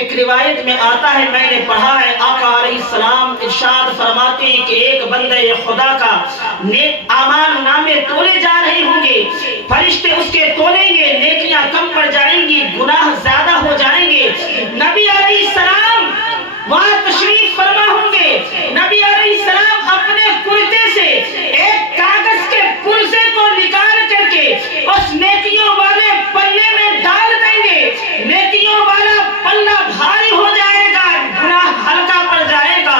ایک روایت میں آتا ہے، میں نے پڑھا ہے، آقا علیہ السلام ارشاد فرماتے ہیں کہ ایک بندے خدا کا نیک اعمال نامے تولے جا رہے ہوں گے، فرشتے اس کے تولیں گے، نیکیاں کم پڑ جائیں گی، گناہ زیادہ ہو جائیں گے۔ نبی علیہ السلام وہاں تشریف فرما ہوں گے، نبی علیہ السلام اپنے کرتے سے ایک کاغذ کے پرزے کو نکال کر کے اس نیکیوں والے پلے میں ڈال دیں گے، نیکیوں والا پلہ بھاری ہو جائے گا، گناہ ہلکا پڑ جائے گا،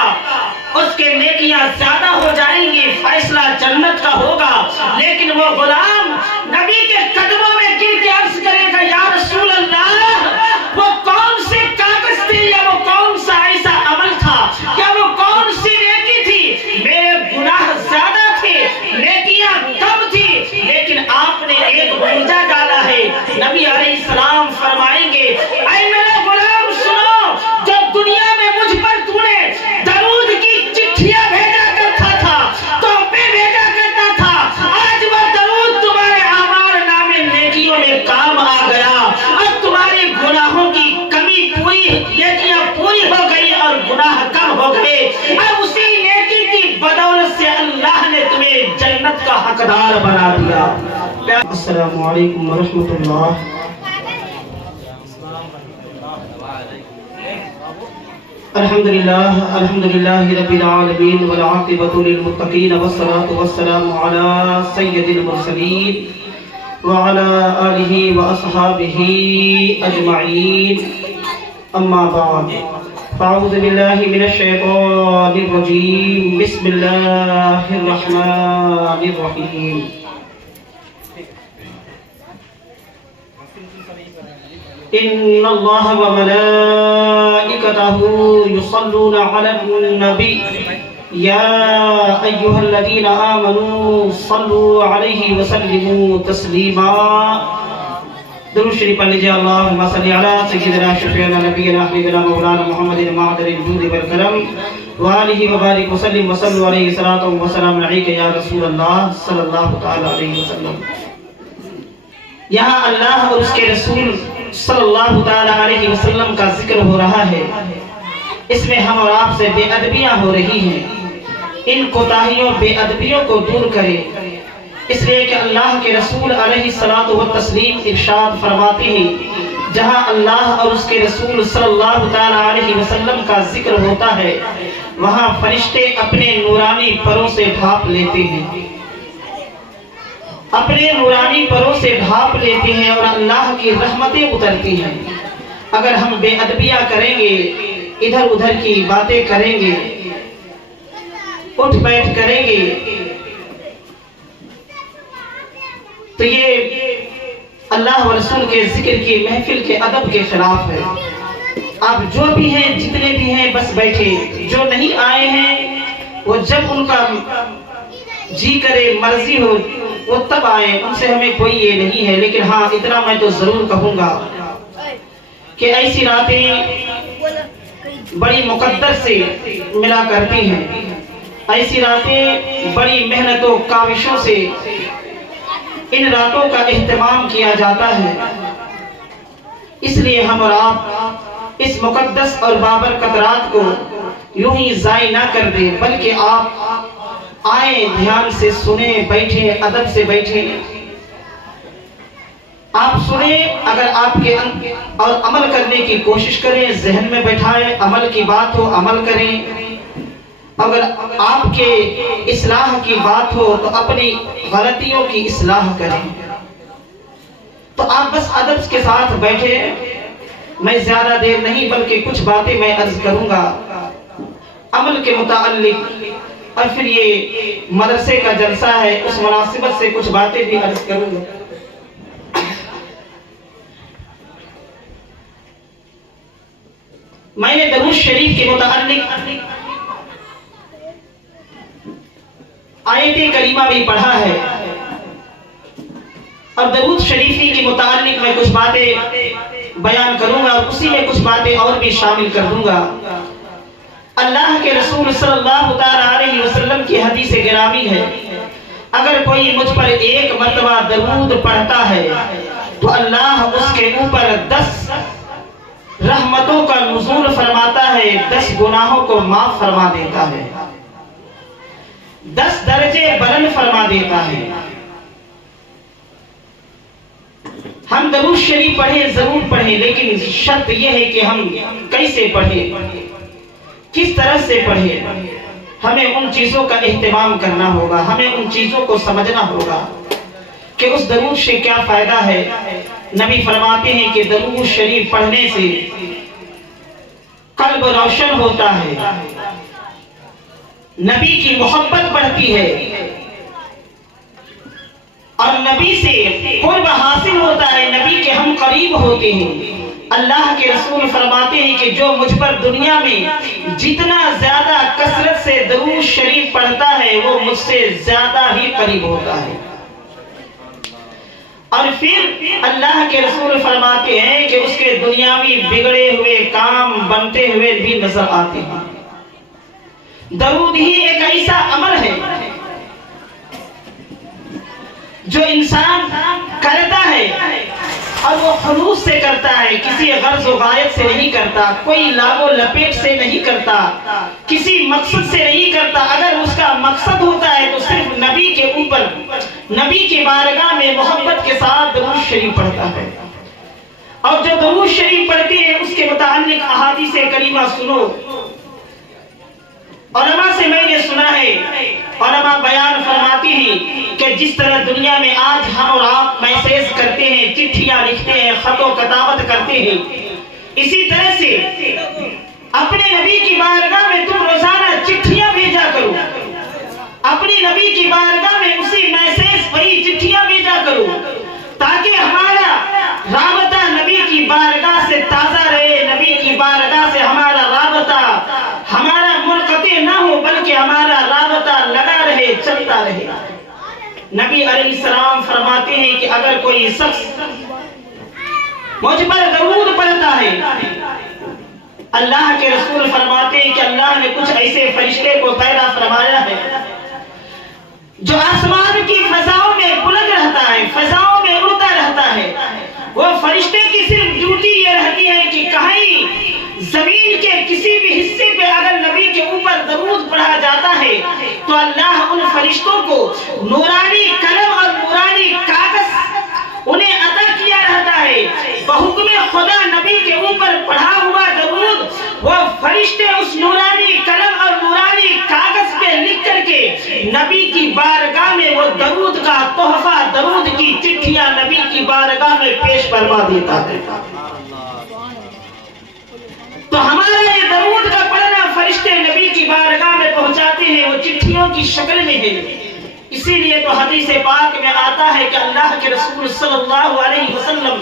اس کے نیکیاں زیادہ ہو جائیں گی، فیصلہ جنت کا ہوگا۔ لیکن وہ غلام نبی کے قدموں میں گر کے عرض کرے گا، یا رسول اللہ، وہ کون سے کاغذ تھے، یا وہ کون سا ایسا عمل تھا، یا وہ کون سی نیکی تھی؟ میرے گناہ زیادہ تھے، نیکیاں کم تھی، لیکن آپ نے ایک پرزہ ڈالا ہے۔ نبی علیہ السلام فرمائیں گے، اے میرے غلام سنو، جب دنیا میں مجھ پر تو نے درود کی چٹھیاں بھیجا کرتا تھا، تحفے بھیجا کرتا تھا، آج وہ درود تمہارے اعمال نامے نیکیوں میں کام آ گیا، اب تمہارے گناہوں کی کمی پوری، نیکیاں پوری ہو گئی اور گناہ کم ہو گئے، اب اسی نیکی کی بدولت سے اللہ نے تمہیں جنت کا حقدار بنا دیا۔ السلام علیکم ورحمۃ اللہ۔ الحمدللہ رب العالمین والعاقبۃ للمتقین والصلاة والسلام علی سید المرسلین وعلی آلہ واصحابہ اجمعین، اما بعد، فاعوذ باللہ من الشیطان الرجیم، بسم اللہ الرحمن الرحیم۔ ان اللہ وملائکتہ یصلون علی النبی یا ایہا الذین آمنوا صلوا علیہ وسلموا تسلیما۔ درود شریف پڑھ لیجیے، اللہم صلی علی سیدنا شفیعنا نبینا حبیبنا مولانا محمد معدن الجود والکرم وآلہ وبارک وسلم وصلوا علیہ صلاۃ وسلام علیک یا رسول اللہ صلی اللہ تعالی علیہ وسلم۔ یہاں اللہ اور اس کے رسول صلی اللہ تعالی علیہ وسلم کا ذکر ہو رہا ہے، اس میں ہم اور آپ سے بے ادبیاں ہو رہی ہیں، ان کوتاہیوں بے ادبیوں کو دور کریں، اس لیے کہ اللہ کے رسول علیہ الصلوۃ والتسلیم ارشاد فرماتے ہیں، جہاں اللہ اور اس کے رسول صلی اللہ تعالی علیہ وسلم کا ذکر ہوتا ہے، وہاں فرشتے اپنے نورانی پروں سے ڈھانپ لیتے ہیں، اپنے نورانی پروں سے ڈھانپ لیتے ہیں اور اللہ کی رحمتیں اترتی ہیں۔ اگر ہم بے ادبیاں کریں گے، ادھر ادھر کی باتیں کریں گے، اٹھ بیٹھ کریں گے، تو یہ اللہ و رسول کے ذکر کی محفل کے ادب کے خلاف ہے۔ آپ جو بھی ہیں، جتنے بھی ہیں، بس بیٹھے، جو نہیں آئے ہیں وہ جب ان کا جی کرے، مرضی ہو، وہ تب آئیں، ان سے ہمیں کوئی یہ نہیں ہے۔ لیکن ہاں اتنا میں تو ضرور کہوں گا کہ ایسی راتیں بڑی مقدر سے ملا کرتی ہیں، ایسی راتیں بڑی محنت و کاوشوں سے ان راتوں کا اہتمام کیا جاتا ہے، اس لیے ہم اور آپ اس مقدس اور بابرکت رات کو یوں ہی ضائع نہ کر دیں، بلکہ آپ آئیں، دھیان سے سنیں، بیٹھیں، ادب سے بیٹھیں، آپ سنیں، اگر آپ کے اور عمل کرنے کی کوشش کریں، ذہن میں بٹھائیں، عمل کی بات ہو عمل کریں، اگر آپ کے اصلاح کی بات ہو تو اپنی غلطیوں کی اصلاح کریں۔ تو آپ بس ادب کے ساتھ بیٹھے، میں زیادہ دیر نہیں بلکہ کچھ باتیں میں عرض کروں گا عمل کے متعلق، اور پھر یہ مدرسے کا جلسہ ہے، اس مناسبت سے کچھ باتیں بھی عرض کروں گا۔ میں نے درود شریف کے متعلق آیت کریمہ بھی پڑھا ہے، اور درود شریفی کے متعلق میں کچھ باتیں بیان کروں گا، اور اسی میں کچھ باتیں اور بھی شامل کر دوں گا۔ اللہ کے رسول صلی اللہ تعالی علیہ وسلم کی حدیث گرامی ہے، اگر کوئی مجھ پر ایک مرتبہ درود پڑھتا ہے تو اللہ اس کے اوپر 10 رحمتوں کا نزول فرماتا ہے، 10 گناہوں کو معاف فرما دیتا ہے، 10 درجے بلند فرما دیتا ہے۔ ہم درود شریف پڑھیں، ضرور پڑھیں، لیکن شرط یہ ہے کہ ہم کیسے پڑھیں، کس طرح سے پڑھیں۔ ہمیں ان چیزوں کا اہتمام کرنا ہوگا، ہمیں ان چیزوں کو سمجھنا ہوگا کہ اس درود سے کیا فائدہ ہے۔ نبی فرماتے ہیں کہ درود شریف پڑھنے سے قلب روشن ہوتا ہے، نبی کی محبت بڑھتی ہے، اور نبی سے قرب حاصل ہوتا ہے، نبی کے ہم قریب ہوتے ہیں۔ اللہ کے رسول فرماتے ہیں کہ جو مجھ پر دنیا میں جتنا زیادہ کثرت سے درود شریف پڑھتا ہے وہ مجھ سے زیادہ ہی قریب ہوتا ہے۔ اور پھر اللہ کے رسول فرماتے ہیں کہ اس کے دنیاوی بگڑے ہوئے کام بنتے ہوئے بھی نظر آتے ہیں۔ درود ہی ایک ایسا عمل ہے جو انسان کرتا ہے اور وہ خلوص سے کرتا ہے، کسی غرض و غایت سے نہیں کرتا، کوئی لاگ و لپیٹ سے نہیں کرتا، کسی مقصد سے نہیں کرتا۔ اگر اس کا مقصد ہوتا ہے تو صرف نبی کے اوپر، نبی کی بارگاہ میں محبت کے ساتھ درود شریف پڑھتا ہے۔ اور جو درود شریف پڑھتے ہیں اس کے متعلق احادیث کریمہ سنو۔ علماء سے میں نے سنا ہے، علماء بیان فرماتی ہیں کہ جس طرح دنیا میں آج ہم اور آپ میسیج کرتے ہیں، چٹھیاں لکھتے ہیں، خط و کتابت کرتے ہیں، اسی طرح سے اپنے نبی کی بارگاہ میں تم روزانہ چٹھیاں بھیجا کرو، اپنی نبی کی بارگاہ میں اسی میسیج وہی چٹھیاں بھیجا کرو، تاکہ ہمارا رابطہ نبی کی بارگاہ سے تازہ رہے، نبی کی بارگاہ سے ہمارا رابطہ ہمارا منقطع نہ ہو، بلکہ ہمارا رابطہ لگا رہے، چلتا رہے۔ نبی علیہ السلام فرماتے ہیں کہ اگر کوئی شخص مجھ پر درود پڑھتا ہے، اللہ کے رسول فرماتے ہیں کہ اللہ نے کچھ ایسے فرشتے کو پیدا فرمایا ہے جو آسمان کی فضاؤں میں بلند رہتا ہے، فضاؤں میں اڑتا رہتا ہے۔ وہ فرشتے کی صرف ڈیوٹی یہ رہتی ہے کہ کہیں زمین کے کسی بھی حصے پہ اگر نبی کے اوپر درود پڑھا جاتا ہے تو اللہ ان فرشتوں کو نورانی قلم اور نورانی کاغذ انہیں عطا کیا رہتا ہے۔ بحکم خدا نبی کے اوپر پڑھا ہوا درود وہ فرشتے اس نورانی قلم اور نورانی کاغذ پہ لکھ کر کے نبی کی بارگاہ میں وہ درود کا تحفہ، درود کی چٹھیاں نبی کی بارگاہ میں پیش فرما دیتا ہے۔ تو ہمارا یہ درود کا پڑھنا فرشتے نبی کی بارگاہ میں پہنچاتے ہیں، وہ چٹھیوں کی شکل میں ہے۔ اسی لیے تو حدیث پاک میں آتا ہے کہ اللہ کے رسول صلی اللہ علیہ وسلم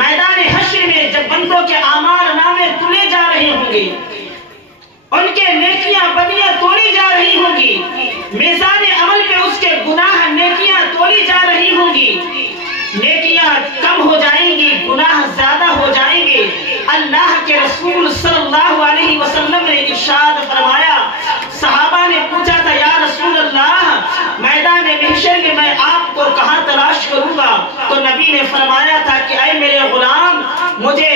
میدان حشر میں جب بندوں کے اعمال نامے تلے جا رہے ہوں گے، ان کے نیکیاں بدیاں تولی جا رہی ہوں گی، میزان عمل پہ اس کے گناہ نیکیاں تولی جا رہی ہوں گی، نیکیاں کم ہو جائیں گی، گناہ زیادہ ہو جائیں گے، اللہ کے رسول صلی اللہ علیہ وسلم نے ارشاد فرمایا، صحابہ نے پوچھا تھا یا رسول اللہ میدان محشر میں میں آپ کو کہاں تلاش کروں گا؟ تو نبی نے فرمایا تھا کہ اے میرے غلام مجھے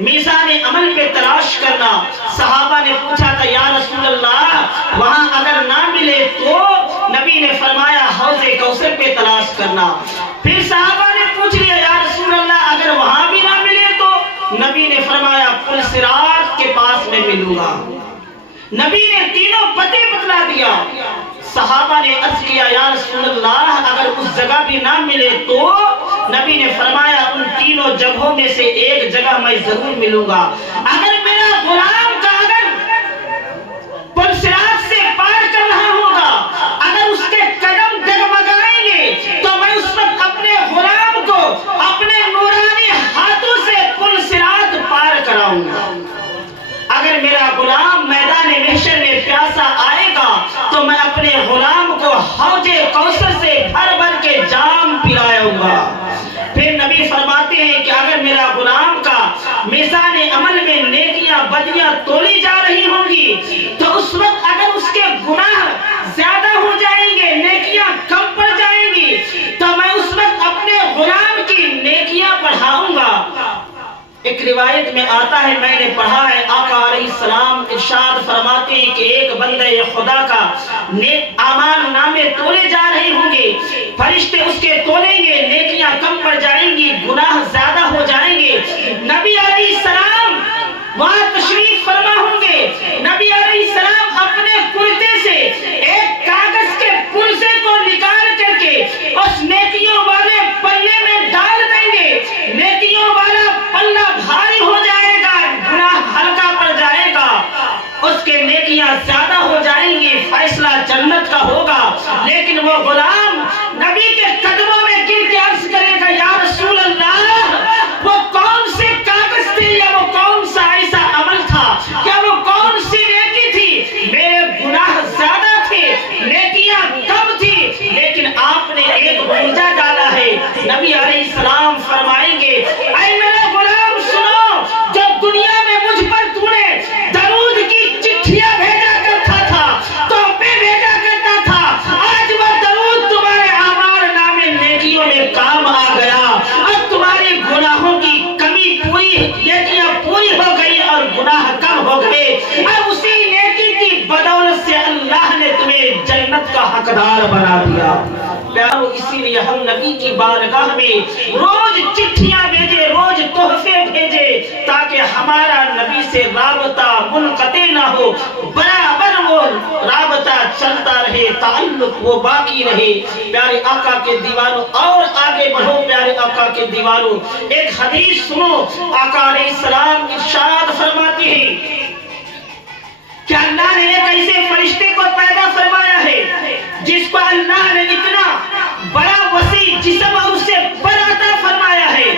میزان عمل پہ تلاش کرنا۔ صحابہ نے پوچھا تھا یا رسول اللہ وہاں اگر نہ ملے تو؟ نبی نے فرمایا حوض کوثر پہ تلاش کرنا۔ پھر صحابہ نے پوچھ لیا یا رسول اللہ اگر وہاں بھی نہ ملے تو؟ نبی نے فرمایا پل صراط کے پاس میں ملوں گا۔ نبی نے تینوں پتے بتلا دیا۔ صحابہ نے عرض کیا یا رسول اللہ اگر اس جگہ بھی نہ ملے تو؟ نبی نے فرمایا ان تینوں جگہوں میں سے ایک جگہ میں ضرور ملوں گا۔ اگر میرا غلام کا اگر پل صراط سے پار کر رہا ہوگا، اگر اس کے قدم ڈگمگائیں گے تو میں اس وقت اپنے غلام کو اپنے نورانی ہاتھوں سے پل صراط پار کراؤں گا۔ اگر میرا غلام میدان محشر میں پیاسا آئے گا تو میں اپنے غلام کو حوض کوثر سے بھر بھر کے جام پلاؤں گا۔ پھر نبی فرماتے ہیں کہ اگر میرا غلام کا میزان عمل میں نیکیاں بدیاں تولی جا رہی ہوں گی تو اس وقت اگر اس کے گناہ زیادہ ہو جائیں گے، نیکیاں کم پڑ جائیں گی، تو میں اس وقت اپنے غلام کی نیکیاں بڑھاؤں گا۔ ایک ایک روایت میں آتا ہے، میں نے پڑھا ہے، آقا علیہ السلام ارشاد فرماتے ہیں کہ ایک بندے خدا کا نیک اعمال نامے تولے جا رہے ہوں گے، فرشتے اس کے تولیں گے، نیکیاں کم پڑ جائیں گی، گناہ زیادہ ہو جائیں گے۔ نبی علیہ السلام وہاں تشریف فرما ہوں گے، نبی علیہ السلام اپنے کرتے سے ایک کاغذ کے پرزے کو نکال کر کے اس نیکیوں والے پلے میں ڈال دیں گے، نیکیوں والا پلہ بھاری ہو جائے گا، گناہ ہلکا پڑ جائے گا، اس کے نیکیاں زیادہ ہو جائیں گی، فیصلہ جنت کا ہوگا۔ لیکن وہ غلام نبی کے قدموں میں گر کے عرض کرے گا، یا رسول اللہ، وہ کون سے کاغذ تھے، یا وہ کون سا ایسا عمل تھا، کیا وہ کون سی نیکی تھی؟ میرے گناہ زیادہ تھے، نیکیاں کم تھی، لیکن آپ نے ایک پرزہ ڈالا ہے۔ نبی علیہ السلام فرمائیں گے، اے میرے غلام سنو، جب دنیا میں مجھ پر تو نے درود کی چٹھیاں بھیجا کرتا تھا، تحفے بھیجا کرتا تھا، آج وہ درود تمہارے اعمال نامے نیکیوں میں کام آ گیا، اب تمہارے گناہوں کی کمی پوری، نیکیاں پوری ہو گئی اور گناہ کم ہو گئے، اب اسی نیکی کی بدولت سے اللہ نے تمہیں جنت کا حقدار بنا دیا۔ پیارو، اسی لیے ہم نبی کی بارگاہ میں روز چٹھیاں بھیجے، روز تحفے بھیجے، تاکہ ہمارا نبی سے رابطہ منقطع نہ ہو، برابر وہ رابطہ چلتا رہے، تعلق وہ باقی رہے۔ پیارے آقا کے دیوانوں، اور آگے بڑھو پیارے آقا کے دیوانوں، ایک حدیث سنو، آقا علیہ السلام ارشاد فرماتے ہیں کہ اللہ نے ایک ایسے فرشتے کو پیدا فرمایا ہے جس کو اللہ نے اتنا بڑا وسیع جسم اور اسے بڑا عطا فرمایا ہے۔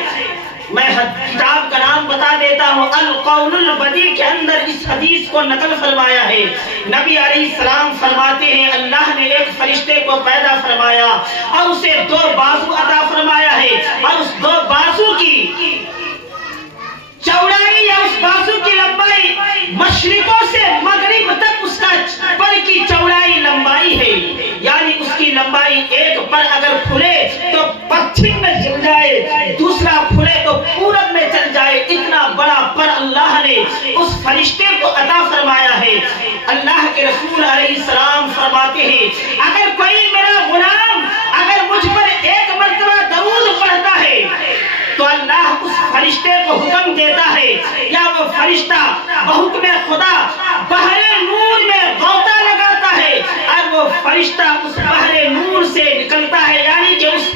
میں کتاب کا نام بتا دیتا ہوں، القول البدیع کے اندر اس حدیث کو نقل فرمایا ہے۔ نبی علیہ السلام فرماتے ہیں، اللہ نے ایک فرشتے کو پیدا فرمایا اور اسے دو بازو عطا فرمایا ہے، اور اس دو بازو کی چوڑائی یا اس بازو کی لمبائی مشرقوں سے مغرب تک اس کا پر کی چوڑائی لمبائی ہے، یعنی اس کی لمبائی ایک پر اگر کھلے تو پچھم میں چل جائے، دوسرا کھلے تو پورب میں چل جائے، اتنا بڑا پر اللہ نے اس فرشتے کو عطا فرمایا ہے۔ اللہ کے رسول علیہ السلام فرماتے ہیں، اگر کوئی میرا غلام اگر مجھ پر ایک مرتبہ درود پڑھتا ہے تو اللہ اس فرشتے کو حکم دیتا ہے، یا وہ فرشتہ بحکم خدا بحر نور میں غوطہ لگاتا ہے، اور وہ فرشتہ اس بحر نور سے نکلتا ہے، یعنی کہ اس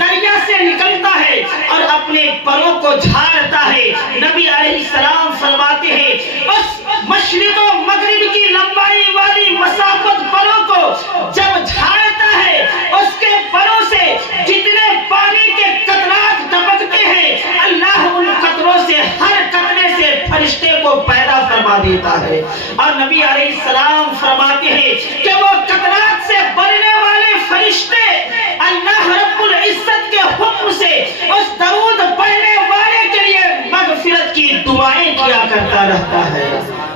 دریا سے نکلتا ہے اور اپنے پروں کو جھاڑتا ہے۔ نبی علیہ السلام فرماتے ہیں، اس مشرق و مغرب کی لمبائی والی مسافت پروں کو جب جھاڑتا ہے، اس کے پروں سے جتنے پانی کے قطرات ٹپکتے ہیں، اللہ ان قطروں سے ہر قطرے سے فرشتے کو پیدا فرما دیتا ہے۔ اور نبی علیہ السلام فرماتے ہیں کہ وہ قطرات سے بننے والے فرشتے اللہ رب العزت کے حکم سے اس درود پڑھنے والے کے لیے مغفرت کی دعائیں کیا کرتا رہتا ہے۔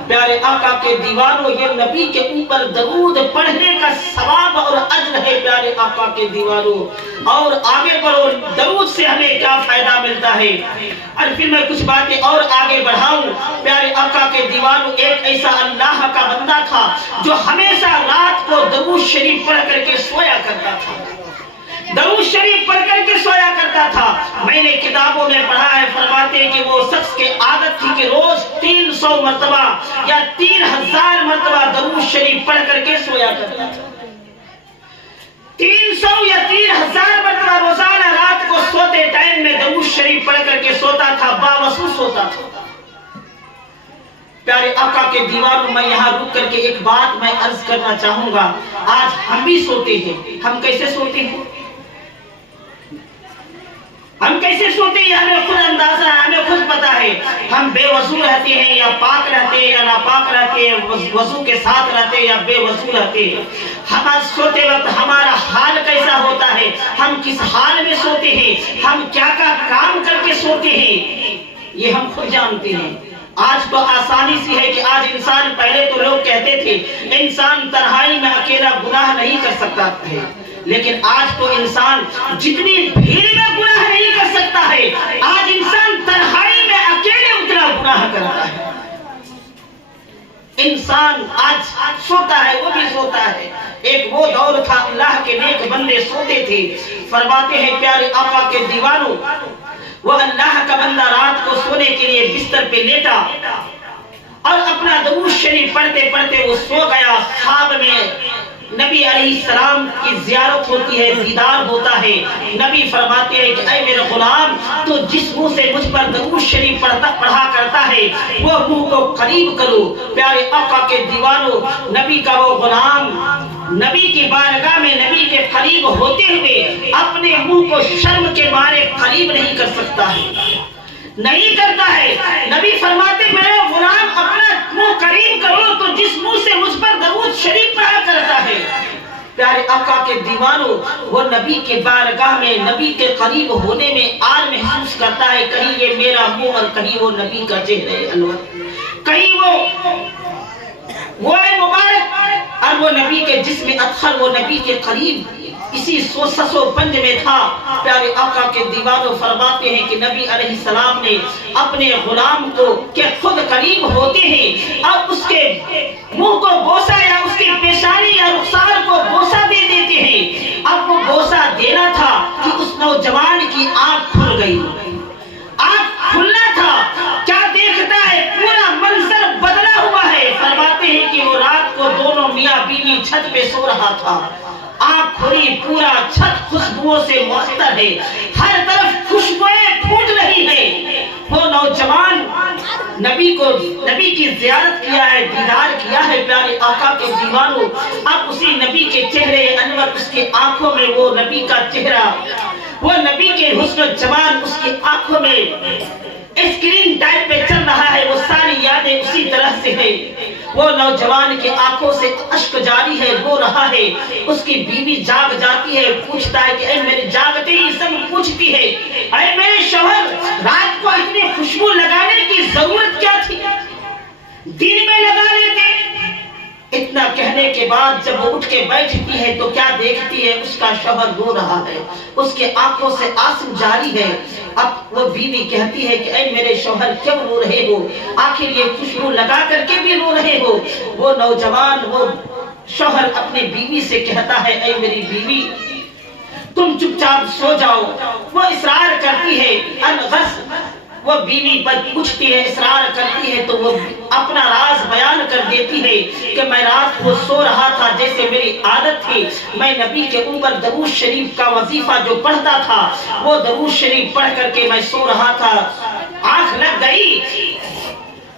پیارے آقا کے دیوانوں، یہ نبی کے اوپر درود پڑھنے کا ثواب اور اجر ہے۔ پیارے آقا کے دیوانوں، اور آگے بڑھو، درود سے ہمیں کیا فائدہ ملتا ہے، اور پھر میں کچھ باتیں اور آگے بڑھاؤں۔ پیارے آقا کے دیوانوں، ایک ایسا اللہ کا بندہ تھا جو ہمیشہ رات کو درود شریف پڑھ کر کے سویا کرتا تھا، درود شریف پڑھ کر کے سویا کرتا تھا۔ میں نے کتابوں میں پڑھا ہے، فرماتے ہیں کہ وہ شخص کے عادت تھی کہ روز 300 مرتبہ یا 3000 مرتبہ درود شریف پڑھ کر کے سویا کرتا تھا۔ 300 یا 3000 مرتبہ روزانہ رات کو سوتے ٹائم میں درود شریف پڑھ کر کے سوتا تھا، باوضو سوتا تھا۔ پیارے آقا کے دیوانوں، میں یہاں رک کر کے ایک بات میں عرض کرنا چاہوں گا۔ آج ہم بھی سوتے ہیں، ہم کیسے سوتے ہیں، ہم کیسے سوتے ہیں ہمیں خود اندازہ ہے، ہمیں خود پتا ہے۔ ہم بے وضو رہتے ہیں یا پاک رہتے ہیں یا ناپاک رہتے ہیں، وضو کے ساتھ رہتے ہیں یا بے وضو رہتے ہیں۔ ہم سوتے وقت ہمارا حال کیسا ہوتا ہے، ہم کس حال میں سوتے ہیں، ہم کیا کام کر کے سوتے ہیں، یہ ہم خود جانتے ہیں۔ آج تو آسانی سی ہے کہ آج انسان، پہلے تو لوگ کہتے تھے انسان تنہائی میں اکیلا گناہ نہیں کر سکتا ہے، لیکن آج تو انسان جتنی بھیڑ میں گناہ نہیں کر سکتا ہے، آج انسان تنہائی میں گناہ کرتا ہے۔ انسان آج سوتا ہے، وہ بھی سوتا ہے۔ ایک وہ دور تھا اللہ کے نیک بندے سوتے تھے۔ فرماتے ہیں پیارے آقا کے دیوانوں، وہ اللہ کا بندہ رات کو سونے کے لیے بستر پہ لیٹا اور اپنا درود شریف پڑھتے پڑھتے وہ سو گیا۔ خواب میں نبی علیہ السلام کی زیارت ہوتی ہے، دیدار ہوتا ہے۔ نبی فرماتے ہیں کہ اے میرے غلام، تو جس منہ سے مجھ پر درود شریف پڑھا کرتا ہے وہ منہ کو قریب کرو۔ پیارے آقا کے دیوانوں، نبی کا وہ غلام نبی کی بارگاہ میں نبی کے قریب ہوتے ہوئے اپنے منہ کو شرم کے مارے قریب نہیں کر سکتا ہے، نہیں کرتا ہے۔ نبی فرماتے میرے غلام اپنا منہ قریب کرو، تو جس منہ سے مجھ پر درود شریف پڑھا کرتا ہے۔ پیارے آقا کے دیوانوں، وہ نبی کے بارگاہ میں نبی کے قریب ہونے میں آر محسوس کرتا ہے، کہیں یہ میرا منہ اور کہیں وہ نبی کا چہرہ انور، کہیں وہ مبارک اور وہ نبی کے جسم اطہر، وہ نبی کے قریب اسی سسو پنج میں تھا۔ پیارے آقا کے دیوانوں فرماتے ہیں کہ نبی علیہ السلام نے اپنے غلام کو کہ خود قریب ہوتے ہیں اور اس کے منہ کو بوسہ یا اس کی پیشانی یا رخسار کو بوسہ دے دیتے ہیں۔ اب وہ بوسہ دینا تھا کہ اس نوجوان کی آنکھ کھل گئی، آنکھ کھلنا تھا، کیا دیکھتا ہے پورا منظر بدلا ہوا ہے۔ فرماتے ہیں کہ وہ رات کو دونوں میاں بیوی چھت پہ سو رہا تھا، آنکھ کھلی، پورا چھت خوشبوؤں سے معطر ہے، ہر طرف خوشبوئیں پھوٹ رہی ہے۔ وہ نوجوان نبی کی زیارت کیا ہے، دیدار کیا ہے۔ پیارے آقا کے دیوانوں، اب اسی نبی کے چہرے انور، اس کی آنکھوں میں وہ نبی کا چہرہ، وہ نبی کے حسن و جمال اس کی آنکھوں میں اسکرین ٹائپ پہ چل رہا ہے، وہ ساری یادیں اسی طرح سے ہے۔ وہ نوجوان کی آنکھوں سے اشک جاری ہے، رو رہا ہے۔ اس کی بیوی جاگ جاتی ہے، پوچھتا ہے کہ اے میرے جاگتے ہی سب پوچھتی ہے، اے میرے شوہر، رات کو اتنی خوشبو لگانے کی ضرورت کیا تھی، دن میں لگا لیتے۔ اتنا کہنے کے بعد جب وہ اٹھ کے بیٹھتی ہے تو کیا دیکھتی ہے، اس کا شوہر رو رہا ہے، اس کے آنکھوں سے آنسو جاری ہے۔ اب وہ بیوی کہتی ہے کہ اے میرے شوہر کیوں رو رہے ہو، آخر یہ خوشبو لگا کر کے بھی رو رہے ہو۔ وہ نوجوان، وہ شوہر اپنی بیوی سے کہتا ہے اے میری بیوی، تم چپ چاپ سو جاؤ۔ وہ اصرار کرتی ہے، الغرض وہ بیوی پر پوچھتی ہے، اصرار کرتی ہے تو وہ اپنا راز بیان کر دیتی ہے کہ میں رات کو سو رہا تھا، جیسے میری عادت تھی، میں نبی کے اوپر درود شریف کا وظیفہ جو پڑھتا تھا وہ درود شریف پڑھ کر کے میں سو رہا تھا، آنکھ لگ گئی،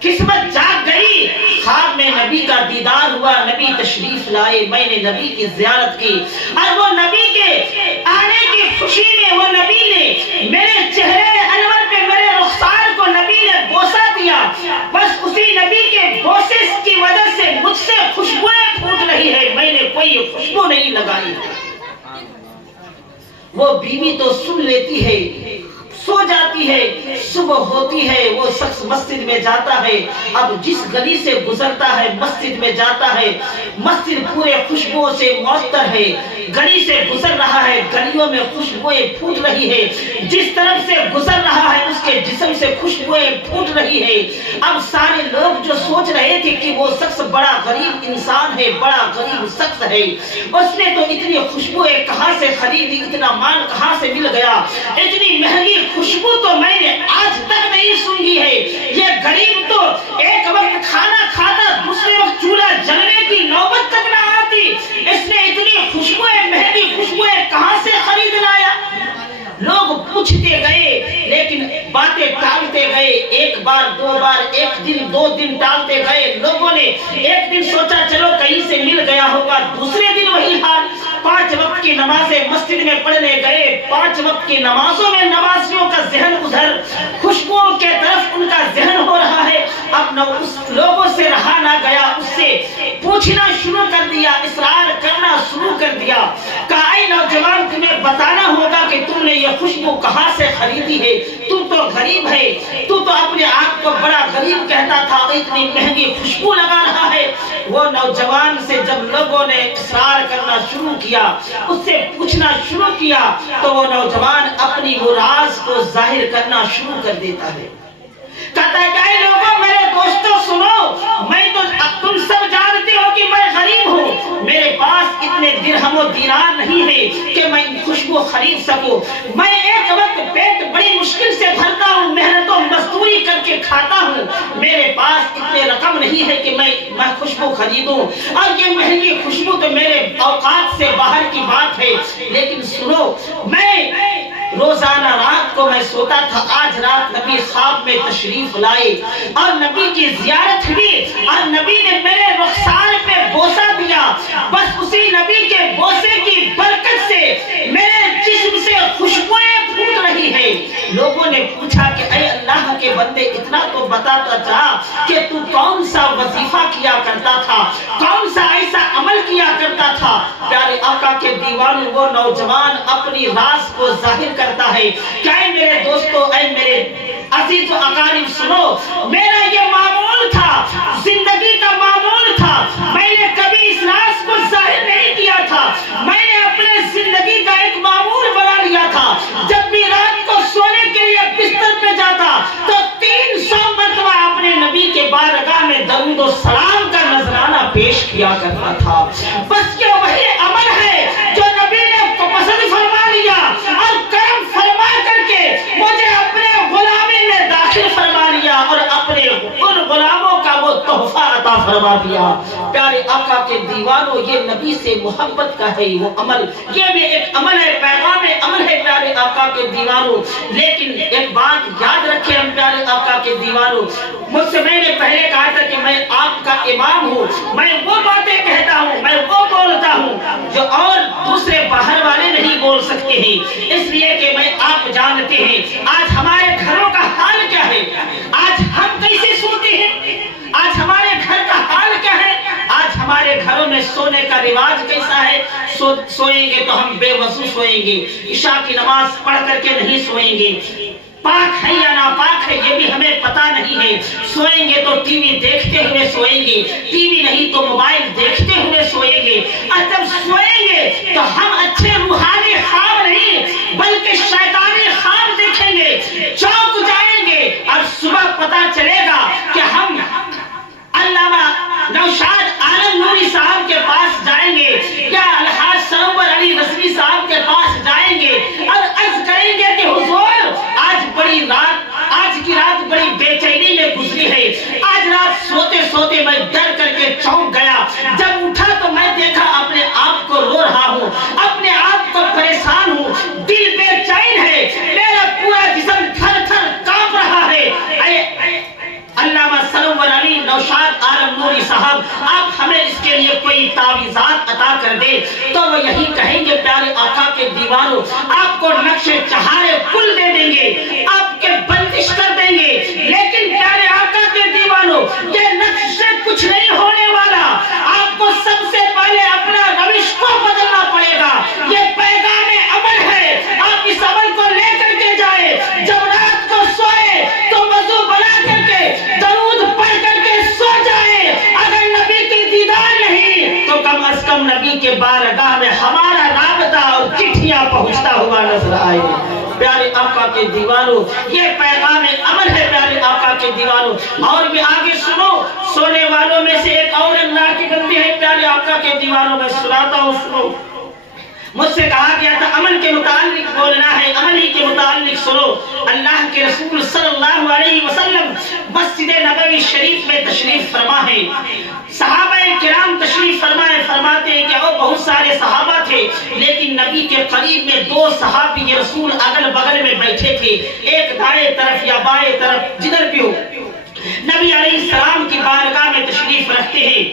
قسمت جاگ گئی، خواب میں نبی کا دیدار ہوا، نبی تشریف لائے، میں نے نبی کی زیارت کی اور وہ نبی کے آنے کی خوشی میں وہ نبی نے میرے چہرے انور پہ میرے رخسار کو نبی نے بوسہ دیا، بس اسی نبی کے بوسے کی وجہ سے مجھ سے خوشبوئیں پھوٹ رہی ہے، میں نے کوئی خوشبو نہیں لگائی۔ وہ بیوی تو سن لیتی ہے، سو جاتی ہے، صبح ہوتی ہے، وہ شخص مسجد میں جاتا ہے، اب جس گلی سے گزرتا ہے مسجد میں جاتا ہے، مسجد پورے خوشبوؤں سے معطر ہے، گلی سے گزر رہا ہے، گلیوں میں خوشبوئیں پھوٹ رہی ہے، جس طرف سے گزر رہا ہے اس کے جسم سے خوشبوئیں پھوٹ رہی ہے۔ اب سارے لوگ جو سوچ رہے تھے کہ وہ شخص بڑا غریب انسان ہے، بڑا غریب شخص ہے، اس نے تو اتنی خوشبوئیں کہاں سے خریدی، اتنا مال کہاں سے مل گیا، اتنی مہنگی خوشبو تو میں نے آج تک نہیں سنگی ہے، یہ غریب تو ایک وقت کھانا کھاتا، دوسرے وقت چولہا جلنے کی نوبت تک نہ آتی، اس نے اتنی خوشبوئیں، مہنگی خوشبوئیں کہاں سے خرید لایا۔ لوگ پوچھتے گئے لیکن باتیں ٹالتے گئے، ایک بار دو بار، ایک دن دو دن ٹالتے گئے، لوگوں نے ایک دن سوچا چلو کہیں سے مل گیا ہوگا، دوسرے دن وہی حال، 5 وقت کی نمازیں مسجد میں پڑھنے گئے، 5 وقت کی نمازوں میں نمازیوں کا ذہن ادھر خوشبوؤں کے طرف ان کا ذہن ہو رہا ہے۔ اب نہ اس لوگوں سے رہا نہ گیا، اس سے پوچھنا شروع کر دیا، اصرار کرنا شروع کر دیا، کہا اے نوجوان تمہیں بتانا ہوگا کہ تم نے یہ خوشبو کہاں سے خریدی ہے، تو غریب ہے، تو اپنے آپ کو بڑا غریب کہتا تھا، اتنی مہنگی خوشبو لگا رہا ہے۔ وہ نوجوان سے جب لوگوں نے اصرار کرنا شروع کیا، اس سے پوچھنا شروع کیا، تو وہ نوجوان اپنی وہ راز کو ظاہر کرنا شروع کر دیتا ہے۔ کہتا ہے کہ اے لوگوں میرے دوستوں سنو، میں تو تم سب جانتے ہو کہ میں غریب ہوں، میرے پاس اتنے درہم و دینار نہیں ہے کہ میں خوشبو خرید سکوں، میں ایک وقت پیٹ بڑی مشکل سے بھرتا ہوں، محنت و مزدوری کر کے کھاتا ہوں، میرے پاس اتنے رقم نہیں ہے کہ میں خوشبو خریدوں، اور یہ مہنگی خوشبو تو میرے اوقات سے باہر کی بات ہے۔ لیکن سنو، میں روزانہ رات کو میں سوتا تھا، آج رات نبی خواب میں تشریف لائے اور نبی کی زیارت ہوئی اور نبی نے میرے رخسار پہ بوسہ دیا، بس اسی نبی کے بوسے کی برکت سے میرے جسم سے خوشبوئیں پھوٹ رہی ہے۔ لوگوں نے پوچھا کہ اے اللہ کے بندے، اتنا تو بتاتا چاہ کہ تو کون سا وظیفہ کیا کرتا تھا، کون سا ایسا عمل کیا کرتا تھا۔ پیارے آقا کے دیوانوں، وہ نوجوان اپنی راز کو ظاہر کرتا ہے کہ اے میرے دوستو، اے میرے عزیز و اقارب سنو، میرا یہ معمول تھا، زندگی کا معمول تھا، میں نے کبھی اس راز کو ظاہر نہیں کیا تھا، میں نے اپنے زندگی کا ایک معمول بنا لیا تھا، جب بھی رات کو سونے کے لیے بستر پہ جاتا تو 300 مرتبہ اپنے نبی کے بارگاہ میں درود و سلام کا نذرانہ پیش کیا کرتا تھا۔ بس یہ وہی عمل ہے جو نبی نے پسند فرما لیا اور کرم فرما کر کے مجھے اپنے غلامی میں داخل فرما لیا اور اپنے ان غلاموں کا وہ تحفہ عطا فرما دیا۔ پیارے آقا کے دیوانوں، یہ نبی سے محبت کا ہے وہ عمل، یہ بھی ایک عمل ہے، پیغام عمل ہے پیارے آقا کے دیوانوں۔ لیکن ایک بات یاد رکھیں ہم پیارے آقا کے دیوانوں، مجھ سے میں نے پہلے کہا تھا کہ میں آپ کا امام ہوں، میں وہ باتیں کہتا ہوں، میں وہ بولتا ہوں جو اور دوسرے باہر والے نہیں بول سکتے ہیں، اس لیے کہ میں آپ جانتے ہیں آج ہمارے گھروں کا حال کیا ہے، آج ہم کیسے سوتے ہیں، آج ہمارے گھر کا حال کیا ہے، آج ہمارے گھروں میں سونے کا رواج کیسا ہے، سوئیں گے تو ہم بے وضو سوئیں گے، عشاء کی نماز پڑھ کر کے نہیں سوئیں گے، پاک ہے یا ناپاک ہے یہ بھی ہمیں پتا نہیں ہے، سوئیں گے تو ٹی وی دیکھتے ہوئے سوئیں گے، ٹی وی نہیں تو موبائل دیکھتے ہوئے سوئیں گے، اور جب سوئیں گے تو ہم اچھے روحانی خواب نہیں بلکہ شیطانی خواب دیکھیں گے، چونک جائیں گے اور صبح پتا چلے گا کہ ہم علامہ نوشاد عالم نوری صاحب کے پاس جائیں گے یا الحاج سرور علی رضوی صاحب کے پاس جائیں گے اور عرض کریں گے کہ حضور آج کی رات بڑی بے چینی میں گزری ہے، آج رات سوتے سوتے میں ڈر کر کے چونک گیا، جب اٹھا تو میں دیکھا اپنے آپ کو رو رہا ہوں، اپنے آپ کو پریشان ہوں، دل بے چین ہے، میرا پورا جسم تھر تھر کانپ رہا ہے۔ علامہ سرور علی نوشاد عالم نوری صاحب، آپ ہمیں اس کے لیے کوئی تعویذات عطا کر دے، تو وہ یہی کہیں گے پیارے آقا کے دیوانوں، آپ کو نقش چہارے کل دے دیں گے، آپ کے بندش کر دیں گے، لیکن پیارے آقا کے دیوانوں یہ نقش سے کچھ نہیں ہونے والا، آپ کو سب سے پہلے اپنا روش کو بدلنا پڑے گا، یہ پیغام عمل ہے، آپ اس عمل کو لے کر کے جائیں، جب رات کو سوئے تو وضو بنا کر کے درود پڑھ کر کے سو جائے، اگر نبی کی دیدار نہیں تو کم از کم نبی کے بارگاہ میں ہمارا رابطہ اور چٹھیاں پہنچتا ہوا نظر آئے۔ پیارے آقا کے دیوانوں، یہ پیغام عمل ہے پیارے آقا کے دیوانوں۔ اور بھی آگے سنو، سونے والوں میں سے ایک اور اللہ کی بندی ہے پیارے آقا کے دیوانوں، میں سناتا ہوں سنو۔ مجھ سے کہا گیا تھا عمل کے متعلق بولنا ہے، عملی کے متعلق سنو۔ اللہ کے رسول صلی اللہ علیہ وسلم مسجد نبوی شریف میں تشریف فرما ہے، صحابہ کرام تشریف فرمائے، فرماتے ہیں کہ اور بہت سارے صحابہ تھے، لیکن نبی کے قریب میں 2 صحابی رسول اگل بغل میں بیٹھے تھے، ایک دائیں طرف یا بائیں طرف جدھر بھی ہو، نبی علیہ السلام کی بارگاہ میں تشریف رکھتے ہیں۔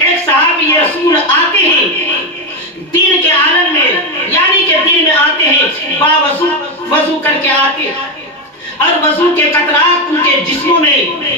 ایک صحابی رسول آتے ہیں دین کے عالم میں، یعنی کہ دین میں آتے ہیں، وضو کر کے آتے اور وضو کے قطرات ان کے جسموں میں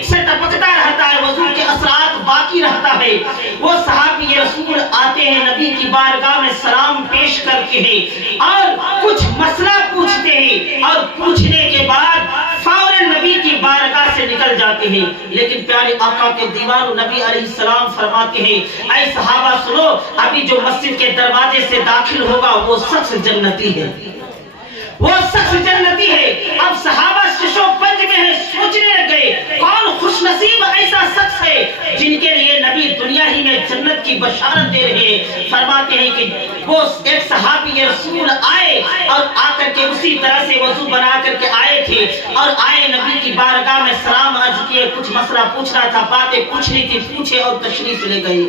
سے ٹپکتا رہتا ہے، وضو کے اثرات باقی رہتا ہے۔ وہ صحابی رسول آتے ہیں نبی کی بارگاہ میں سلام پیش کرتے ہیں اور کچھ مسئلہ پوچھتے ہیں، اور پوچھنے کے بعد فوراً نبی کی بارگاہ سے نکل جاتے ہیں۔ لیکن پیارے آقا کے دیوانوں، نبی علیہ السلام فرماتے ہیں اے صحابہ سنو، ابھی جو مسجد کے دروازے سے داخل ہوگا وہ شخص جنتی ہے، وہ شخص جنتی ہے۔ اب صحابہ ششو پنج میں ہے، سوچنے لگ گئے کون خوش نصیب ایسا شخص ہے جن کے لیے نبی دنیا ہی میں جنت کی بشارت دے رہے ہیں۔ فرماتے ہیں کہ وہ ایک صحابی رسول آئے اور آ کر کے اسی طرح سے وضو بنا کر کے آئے تھے اور آئے نبی کی بارگاہ میں سلام عرض کیے، کچھ مسئلہ پوچھنا تھا، باتیں پوچھنی تھی، پوچھے اور تشریف لے گئے،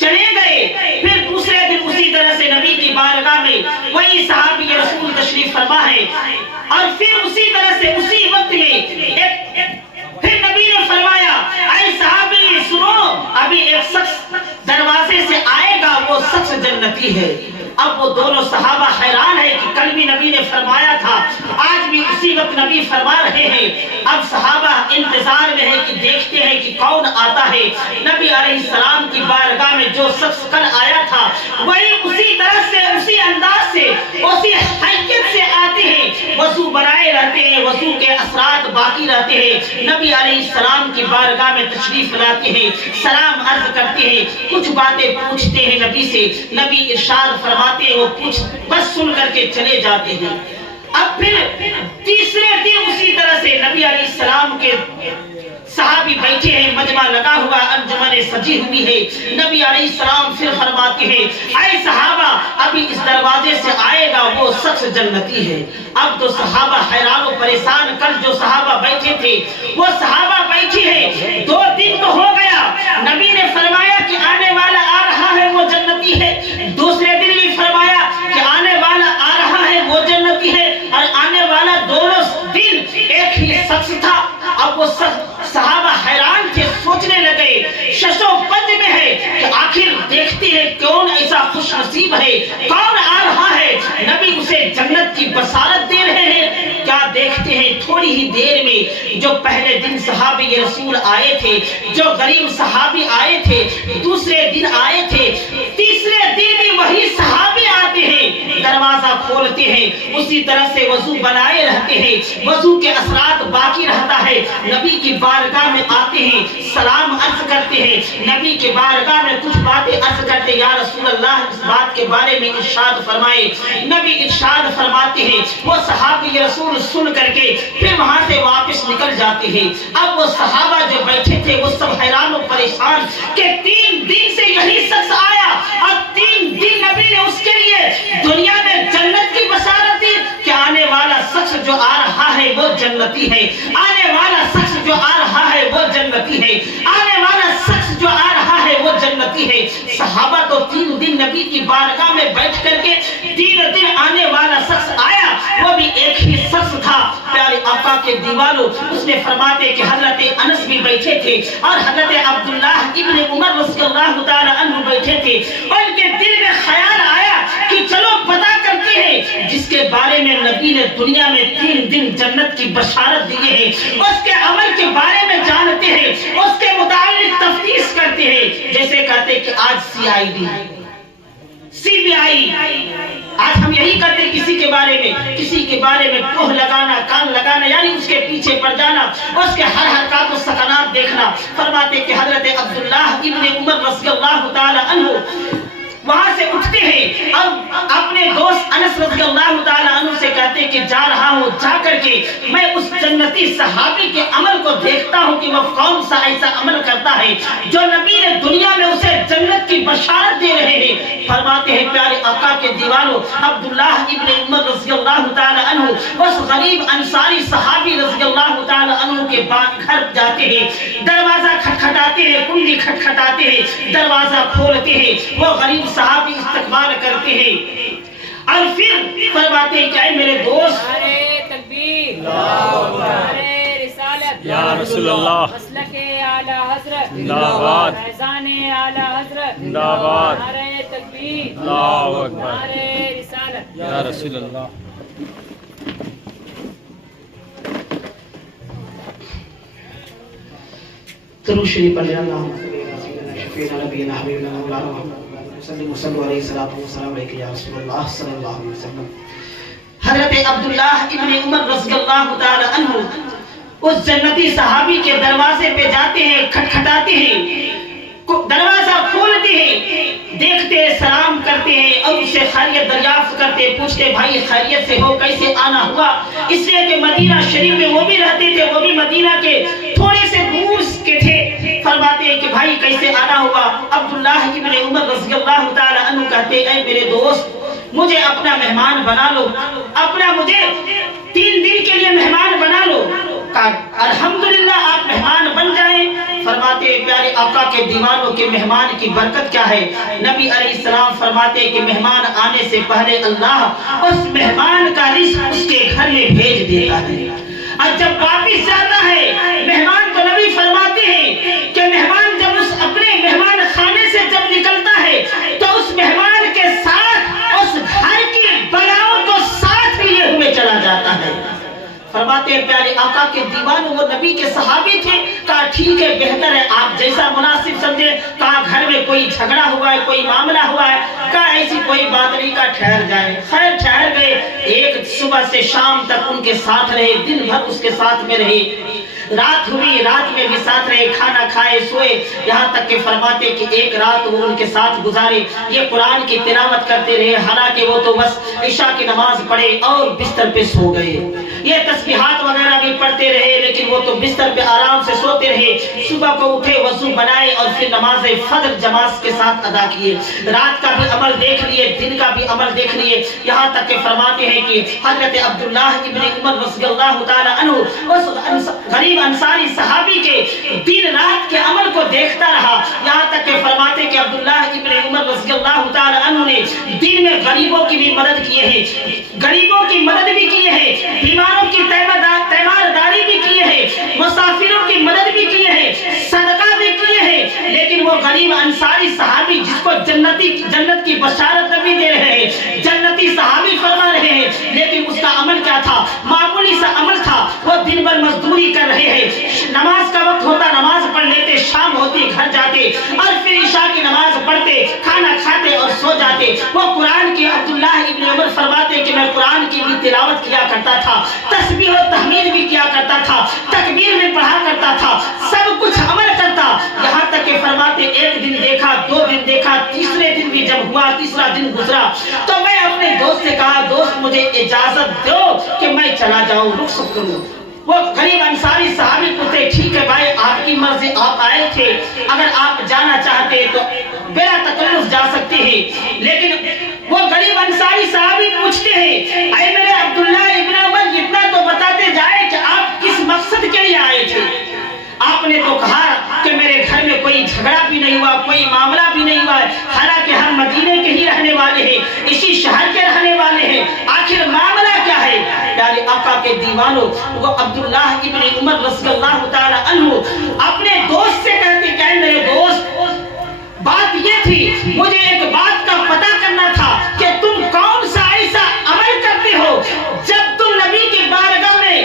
چلے گئے۔ پھر دوسرے دن اسی طرح سے نبی کی بارگاہ میں وہی صحابی رسول تشریف فرما ہے اور پھر اسی طرح سے اسی وقت میں پھر نبی نے فرمایا اے صحابی سنو، ابھی ایک شخص دروازے سے آئے گا، وہ شخص جنتی ہے۔ اب وہ دونوں صحابہ حیران ہے کہ کل بھی نبی نے فرمایا تھا، آج بھی اسی وقت نبی فرما رہے ہیں۔ اب صحابہ انتظار میں ہے کہ دیکھتے ہیں کہ کون آتا ہے۔ نبی علیہ السلام کی بارگاہ میں جو شخص کل آیا تھا وہی اسی طرح سے، اسی انداز سے، اسی حیثیت سے آتے ہیں، وضو بنائے رہتے ہیں، وضو کے اثرات باقی رہتے ہیں۔ نبی علیہ السلام کی بارگاہ میں تشریف لاتے ہیں، سلام عرض کرتے ہیں، کچھ باتیں پوچھتے ہیں نبی سے، نبی ارشاد فرماتے ہیں، وہ کچھ بس سن کر کے چلے جاتے ہیں۔ اب پھر تیسرے دن اسی طرح سے نبی علیہ السلام کے صحابی بیٹھے ہیں، مجمع لگا ہوا، انجمن سجی ہوئی ہے۔ نبی علیہ السلام پھر فرماتے ہیں اے صحابہ ابھی اس دروازے سے آئے گا، وہ شخص جنتی ہے۔ اب تو صحابہ حیران و پریشان، کل جو صحابہ بیٹھے تھے وہ صحابہ بیٹھے ہیں، 2 دن تو ہو گیا، نبی نے فرمایا کہ آنے والا آ رہا ہے وہ جنتی ہے، دوسرے دن بھی فرمایا کہ آنے والا آ رہا ہے وہ جنتی ہے، اور آنے والا دونوں دن ایک ہی شخص تھا۔ اب وہ صحابہ حیران تھے، سوچنے لگے، ششو پنج میں ہے کہ آخر دیکھتے ہیں کون ایسا خوش نصیب ہے، کون آ رہا ہے، نبی اسے جنت کی بشارت دے رہے ہیں۔ کیا دیکھتے ہیں تھوڑی ہی دیر میں جو پہلے دن صحابی رسول آئے تھے، جو غریب صحابی آئے تھے، دوسرے دن آئے تھے، تیسرے دن بھی وہی صحابی آتے ہیں، دروازہ کھولتے ہیں، اسی طرح سے وضو بنائے رہتے ہیں، وضو کے اثرات باقی رہتا ہے، نبی کی بارگاہ میں آتے ہیں، سلام عرض کرتے ہیں، نبی کے بارگاہ میں کچھ باتیں عرض کرتے ہیں، یا رسول اللہ اس بات کے بارے میں ارشاد فرمائے۔ نبی ارشاد فرماتے ہیں، وہ صحابی رسول سن کر کے پھر وہاں سے واپس نکل جاتے ہیں۔ اب وہ صحابہ جو بیٹھے تھے وہ سب حیران و پریشان کہ 3 دن سے یہی شخص آیا اور 3 دن نبی نے اس کے لیے دنیا میں جنت کی بشارت دی کہ آنے والا شخص جو آ رہا ہے وہ جنتی ہے، آنے والا شخص جو آ رہا ہے وہ جنتی ہے، آنے والا شخص جو آ رہا ہے وہ جنتی ہے۔ صحابہ تو 3 دن نبی کی بارگاہ میں بیٹھ کر کے 3 دن آنے والا شخص آیا، وہ بھی ایک ہی شخص تھا۔ پیارے آقا کے دیوانوں، اس نے فرماتے کہ حضرت انس بھی بیٹھے تھے اور حضرت عبداللہ ابن عمر رضی اللہ تعالی عنہ بیٹھے تھے، ان کے دل میں خیال آیا کہ چلو پتہ کرتے ہیں جس کے بارے میں نبی نے دنیا میں 3 دن جنت کی بشارت دیے ہیں، اس کے عمل کے بارے میں جانتے ہیں، اس کے متعلق تفتیش کرتے ہیں۔ جیسے کہتے کہ آج CID CBI، آج ہم یہی کرتے ہیں، کسی کے بارے میں کوہ لگانا، کان لگانا، یعنی اس کے پیچھے پڑ جانا، اس کے ہر حرکات و سکنات دیکھنا۔ فرماتے کہ حضرت عبداللہ ابن عمر رضی اللہ تعالی عنہ وہاں سے اٹھتے ہیں اور اپنے دوست انس رضی اللہ تعالی عنہ سے کہتے کہ جا رہا ہوں، جا کر کے میں اس جنتی صحابی کے عمل کو دیکھتا ہوں کہ وہ کون سا ایسا عمل کرتا ہے جو نبی نے دنیا میں اسے جنت کی بشارت دے رہے ہیں۔ فرماتے ہیں پیارے آقا کے دیوانوں، عبداللہ ابن عمر رضی اللہ تعالی عنہ اس غریب انصاری صحابی رضی اللہ تعالی عنہ کے گھر جاتے ہیں، دروازہ کھٹکھٹاتے ہیں، کنڈی کھٹکھٹاتے ہیں، دروازہ کھولتے ہیں، وہ غریب صحابی استقبال کرتے ہیں اور پھر فرماتے ہیں کہ اے میرے دوست، نعرہ تکبیر، نعرہ رسالت، یا رسول اللہ، مسلک اعلی حضرت، زندہ باد، فیضان اعلی حضرت، زندہ باد، نعرہ تکبیر، اللہ اکبر، نعرہ رسالت، یا رسول اللہ۔ درود شریف پڑھ لیں، اللہم صلی علی سیدنا شفیعنا نبینا حبیبنا مولانا محمد صلی علیہ وسلم علیہ یا رسول اللہ صلی اللہ علیہ وسلم۔ حضرت عبداللہ ابن عمر رضی اللہ تعالی عنہ اس جنتی صحابی کے دروازے پہ جاتے ہیں، کھٹکھٹاتے ہیں، دروازہ کھولتے ہیں، دیکھتے سلام کرتے ہیں اور اس سے خیریت دریافت کرتے، پوچھتے بھائی خیریت سے ہو، کیسے آنا ہوا؟ اس لیے کہ مدینہ شریف میں وہ بھی رہتے تھے، وہ بھی مدینہ کے تھوڑے سے دور کے تھے۔ فرماتے ہیں کہ بھائی کیسے آنا ہوا؟ عبداللہ ابن عمر رضی اللہ تعالی عنہ کہتے اے میرے دوست مجھے اپنا مہمان بنا لو، اپنا مجھے 3 دن کے لیے مہمان بنا لو۔ الحمدللہ آپ مہمان بن جائیں۔ فرماتے ہیں پیارے آقا کے دیوانوں کے مہمان کی برکت کیا ہے؟ نبی علیہ السلام فرماتے ہیں کہ مہمان آنے سے پہلے اللہ اس مہمان کا رزق اس کے گھر میں بھیج دیتا ہے، اور جب واپس جاتا ہے مہمان تو نبی فرماتے ہیں کہ مہمان جب اس اپنے مہمان خانے سے جب نکلتا ہے تو اس مہمان کے ساتھ اس گھر کی بلاؤں کو ساتھ لیے ہوئے چلا جاتا ہے۔ فرماتے ہیں پیارے آقا کے دیوانوں، وہ نبی کے صحابی تھے، کہا ٹھیک ہے بہتر ہے آپ جیسا مناسب سمجھے۔ کہا گھر میں کوئی جھگڑا ہوا ہے، کوئی معاملہ ہوا ہے؟ کہا ایسی کوئی بات نہیں، کہا ٹھہر جائے۔ خیر ٹھہر گئے، ایک صبح سے شام تک ان کے ساتھ رہے، دن بھر اس کے ساتھ میں رہے، رات ہوئی رات میں بھی ساتھ رہے، کھانا کھائے سوئے، یہاں تک کہ فرماتے کہ ایک رات وہ ان کے ساتھ گزارے، یہ قرآن کی تلاوت کرتے رہے، حالانکہ وہ تو بس عشاء کی نماز پڑھے اور بستر پہ سو گئے۔ یہ تسبیحات وغیرہ بھی پڑھتے رہے لیکن وہ تو بستر پہ آرام سے سوتے رہے۔ صبح کو اٹھے، وضو بنائے اور پھر نماز فجر جماعت کے ساتھ ادا کیے۔ رات کا بھی عمل دیکھ لیے، دن کا بھی عمل دیکھ لیے، یہاں تک کہ فرماتے ہیں کہ حضرت عبداللہ ابن عمر رضی اللہ تعالی عنہ اس غریب انصاری صحابی کے دن رات کے عمل کو دیکھتا رہا، یہاں تک کہ فرماتے کہ عبداللہ ابن عمر رضی اللہ تعالی عنہ نے دن میں غریبوں کی بھی مدد کیے ہیں، غریبوں کی مدد بھی کیے ہیں، بیماروں کی تیمارداری بھی کیے ہیں، مسافروں کی مدد بھی کیے ہیں، صدقہ بھی کیے ہیں۔ لیکن وہ غریب انصاری صحابی جس کو جنت کی بشارت نبی دے رہے ہیں، جنتی صحابی فرما رہے ہیں، لیکن اس کا عمل کیا تھا؟ معمولی سا عمل تھا۔ وہ دن بھر مزدوری کر رہے ہیں، نماز کا وقت ہوتا نماز پڑھ لیتے، شام ہوتی گھر جاتے اور پھر عشاء کی نماز پڑھتے، کھانا کھاتے اور سو جاتے۔ وہ قرآن کی عبداللہ ابن عمر فرماتے کہ میں قرآن کی بھی تلاوت کیا کرتا تھا، تسبیح و تحمید بھی کیا کرتا تھا، تکبیر بھی پڑھا کرتا تھا، سب کچھ عمل کرتا۔ یہاں تک کہ فرماتے ایک دن دیکھا، 2 دن دیکھا، تیسرے دن بھی جب ہوا، تیسرا دن گزرا تو میں اپنے دوست سے کہا دوست مجھے اجازت دو کہ میں چلا جاؤں، رخصت کروں۔ وہ غریب انصاری صحابی پوچھتے ٹھیک ہے بھائی آپ کی مرضی، آپ آئے تھے، اگر آپ جانا چاہتے تو بلا تکلف جا سکتے ہیں۔ لیکن وہ غریب انصاری صحابی پوچھتے ہیں اے میرے عبداللہ ابن عمر اتنا تو بتاتے جائے کہ آپ کس مقصد کے لیے آئے تھے؟ آپ نے تو کہا کہ میرے گھر میں کوئی جھگڑا بھی نہیں ہوا، کوئی معاملہ بھی نہیں ہوا، حالانکہ ہم مدینے کے ہی رہنے والے ہیں، اسی شہر کے رہنے والے ہیں، آخر معاملہ کیا ہے؟ پیارے آقا کے دیوانوں، وہ عبداللہ ابن عمر رضی اللہ تعالی عنہ اپنے دوست سے کہتے کہ میرے دوست بات یہ تھی، مجھے ایک بات کا پتہ کرنا تھا کہ تم کون سا ایسا عمل کرتے ہو جب تم نبی کی بارگاہ میں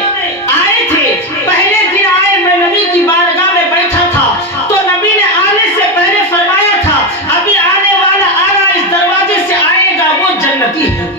آئے تھے، پہلے دن آئے میں نبی کی بارگاہ میں بیٹھا تھا تو نبی نے آنے سے پہلے فرمایا تھا ابھی آنے والا آ رہا اس دروازے سے آئے گا وہ جنتی ہے۔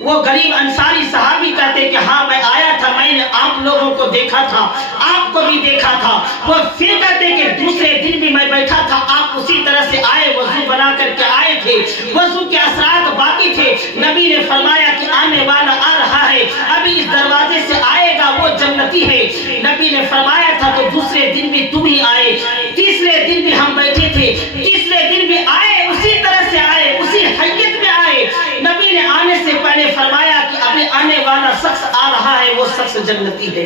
وہ غریب انصاری صحابی کہتے کہ ہاں میں آیا تھا، میں نے آپ لوگوں کو دیکھا تھا، آپ کو بھی دیکھا تھا۔ وہ پھر کہتے کہ دوسرے دن بھی میں بیٹھا تھا، آپ اسی طرح سے آئے، وضو بنا کر کے آئے تھے، وضو کے اثرات باقی تھے، نبی نے فرمایا کہ آنے والا آ رہا ہے، ابھی اس دروازے سے آئے گا وہ جنتی ہے۔ نبی نے فرمایا تھا تو دوسرے دن بھی تم ہی آئے، تیسرے دن بھی ہم بیٹھے تھے، تیسرے دن بھی آئے، اسی طرح سے آئے، اسی حیت میں آئے۔ نبی نے آنے سے پہلے فرمایا کہ ابھی آنے والا شخص آ رہا ہے وہ شخص جنتی ہے۔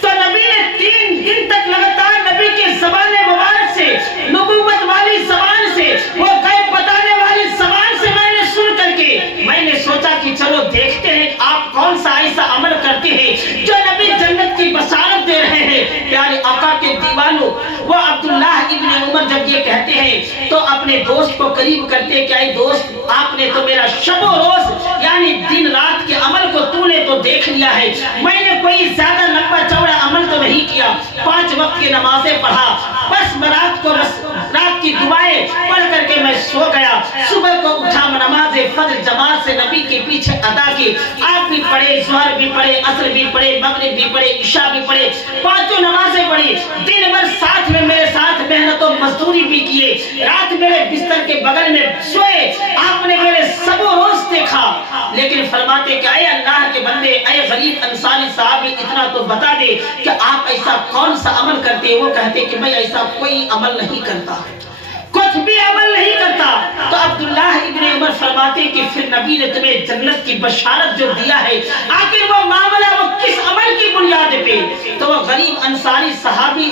تو نبی نے 3 دن تک لگاتار نبی کے زبان مبارک سے، نبوت والی زبان سے، وہ غیب بتانے والی زبان سے میں نے سن کر کے میں نے سوچا کہ چلو دیکھتے ہیں آپ کون سا ایسا عمل کرتے ہیں جو نبی جنت کی بشارت دے رہے ہیں۔ پیارے آقا کے دیوانوں، وہ عبداللہ ابن عمر جب یہ کہتے ہیں تو اپنے دوست کو قریب کرتے کہ اے دوست آپ نے تو میرا شب و روز یعنی دن رات کے عمل کو تو نے تو دیکھ لیا ہے، میں نے کوئی زیادہ لمبا چوڑا عمل تو نہیں کیا، 5 وقت کی نمازیں پڑھا، بس رات کی دعائیں پڑھ کر کے میں سو گیا، صبح کو اٹھا نماز فجر جماعت سے نبی کے پیچھے ادا کی، آپ بھی پڑھے، ظہر بھی پڑھے، عصر بھی پڑھے، مغرب بھی پڑھے، عشاء بھی پڑھے، 5 نمازیں پڑھی، دن بھر ساتھ میں میرے ساتھ محنت و مزدوری مزدوری بھی کیے, رات میرے بستر کے بغل میں سوئے, آپ نے میرے سب روز دیکھا. لیکن فرماتے کہ اے اللہ کے بندے, اے غریب انصاری صاحب, اتنا تو بتا دے کہ آپ ایسا کون سا عمل کرتے. وہ کہتے کہ میں ایسا کوئی عمل نہیں کرتا, کچھ بھی عمل نہیں کرتا. تو عبداللہ ابن عمر فرماتے کہ پھر نبی نے تمہیں جنت کی بشارت جو دیا ہے, آخر وہ معاملہ وہ کس عمل کی بنیاد پہ؟ تو وہ غریب انصاری صحابی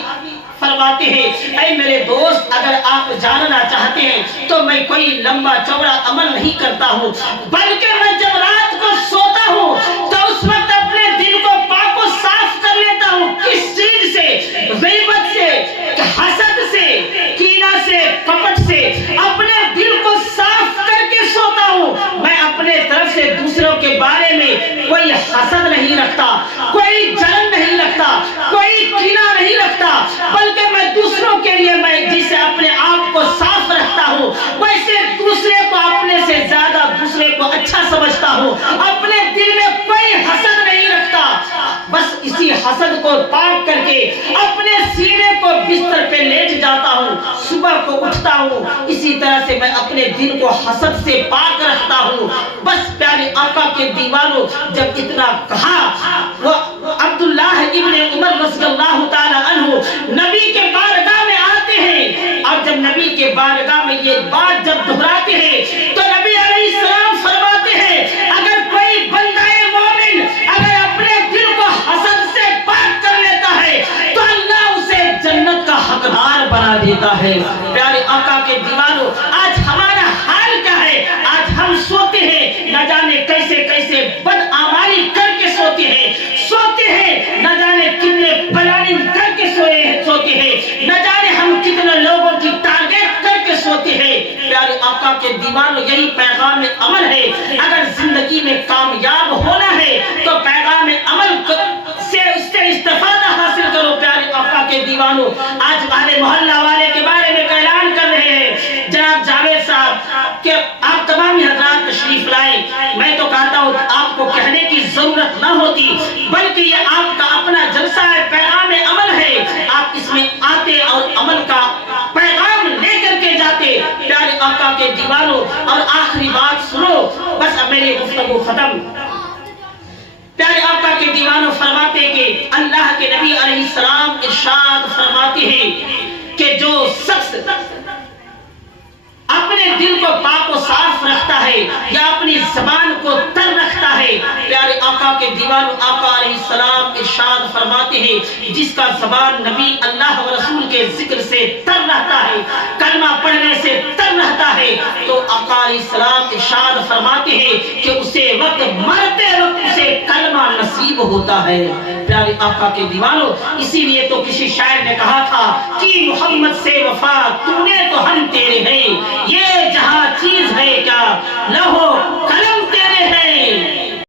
فرماتے ہیں اے میرے دوست, اگر آپ جاننا چاہتے ہیں تو میں کوئی لمبا چوڑا عمل نہیں کرتا ہوں, بلکہ میں جب رات کو سوتا ہوں تو اس وقت اپنے دل کو پاک و صاف کر لیتا ہوں. کس چیز سے؟ غیبت سے, حسد سے, کینہ سے, کپٹ سے. اپنے دل کو صاف کر کے سوتا ہوں. میں اپنے طرف سے دوسروں کے بارے میں کوئی حسد نہیں رکھتا, کوئی جلن نہیں رکھتا, کوئی کینہ نہیں رکھتا, بلکہ میں دوسروں کے لیے میں جسے اپنے آپ کو صاف رکھتا ہوں ویسے دوسرے کو اپنے سے زیادہ دوسرے کو اچھا سمجھتا ہوں. اپنے دل میں کوئی حسد نہیں رکھتا. بس اسی حسد کو پاک کر کے اپنے سینے کو بستر پہ لیٹ جاتا ہوں, صبح کو اٹھتا ہوں. اسی طرح سے میں اپنے دل کو حسد سے پاک رکھتا ہوں. بس پیارے آقا کے دیوانوں, جب اتنا کہا, وہ عبداللہ ابن عمر رضی اللہ تعالی عنہ نبی کے بارگاہ میں آتے ہیں, اور جب نبی کے بارگاہ میں یہ بات جب دہراتے ہیں تو نبی علیہ السلام فرماتے ہیں اگر کوئی بندہ مومن اگر اپنے دل کو حسد سے پاک کر لیتا ہے تو اللہ اسے جنت کا حقدار بنا دیتا ہے. پیارے آقا کے دیوانوں, آج ہمارا حال کیا ہے؟ آج ہم سوتے ہیں نہ جانے کیسے کیسے بدعمالی کر کے سوتے ہیں, نہ جانے کتنے پلاننگ کر کے سوتے ہیں, نہ جانے ہم کتنے لوگوں کی ٹارگیٹ کر کے سوتے ہیں. پیارے آقا کے دیوانوں, یہی پیغام عمل ہے. اگر زندگی میں کامیاب ہونا ہے تو پیغام عمل سے استفادہ حاصل کرو. پیارے آقا کے دیوانوں, آج والے محلہ والے کے بارے میں اعلان کر رہے ہیں جناب جاوید صاحب کہ آپ تمام حضرات تشریف لائیں. میں تو کہتا ہوں آپ کو کہنے کی ضرورت نہ ہوتی, بلکہ یہ آپ کا اپنا جلسہ ہے, پیغام عمل ہے. آپ اس میں آتے اور عمل کا پیغام لے کر کے جاتے. پیارے آقا کے دیوانوں, اور آخری بات سنو, بس اب میری گفتگو ختم. پیارے آقا کے دیوانوں فرماتے کہ اللہ کے نبی علیہ السلام ارشاد فرماتے ہیں کہ جو شخص اپنے دل کو پاک و صاف رکھتا ہے یا اپنی زبان کو تر رکھتا ہے, پیارے آقا کے دیوانوں, آقا علیہ السلام ارشاد فرماتے ہیں جس کا زبان نبی اللہ و رسول کے ذکر سے تر رہتا ہے, کلمہ پڑھنے سے تر رہتا ہے, تو آقا علیہ السلام ارشاد فرماتے ہیں کہ اسے وقت مرتے وقت اسے کلمہ نصیب ہوتا ہے. پیارے آقا کے دیوانوں, اسی لیے تو کسی شاعر نے کہا تھا کہ محمد سے وفا تو نے تو ہم تیرے ہیں, یہ جہاں چیز ہے کیا لہو